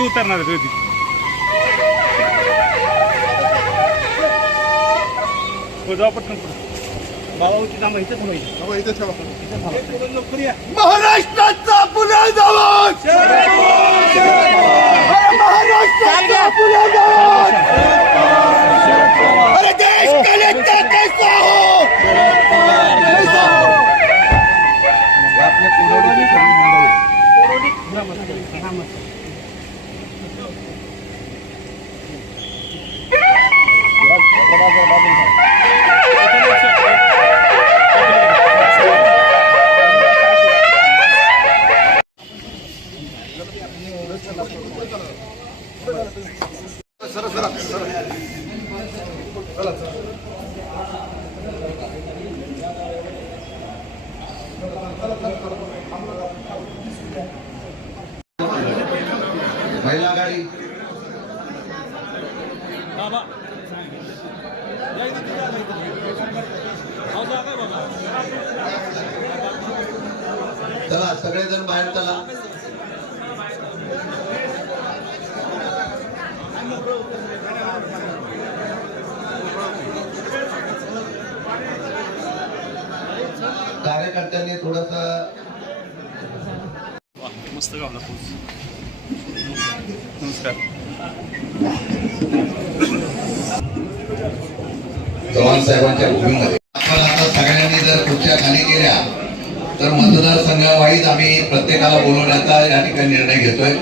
कधी उतरणार आहे तुम्ही? जाऊ पटकन बाबा होती थांबा इथं थांबा इथं ठेवा. महाराष्ट्राचा पुन्हा जावं महाराष्ट्राचा पुन्हा जावं अरे देश कलेक्टर कैसा हो महिला गाडी चला सगळेजण बाहेर चला. कार्यकर्त्यांनी थोडस मस्त गावला पोच. नमस्कार. चव्हाण साहेबांच्या भूमीमध्ये आपण आता सगळ्यांनी जर खुर्च्या खाली केल्या तर मतदारसंघावाईज आम्ही प्रत्येकाला बोलवण्याचा या ठिकाणी निर्णय घेतोय.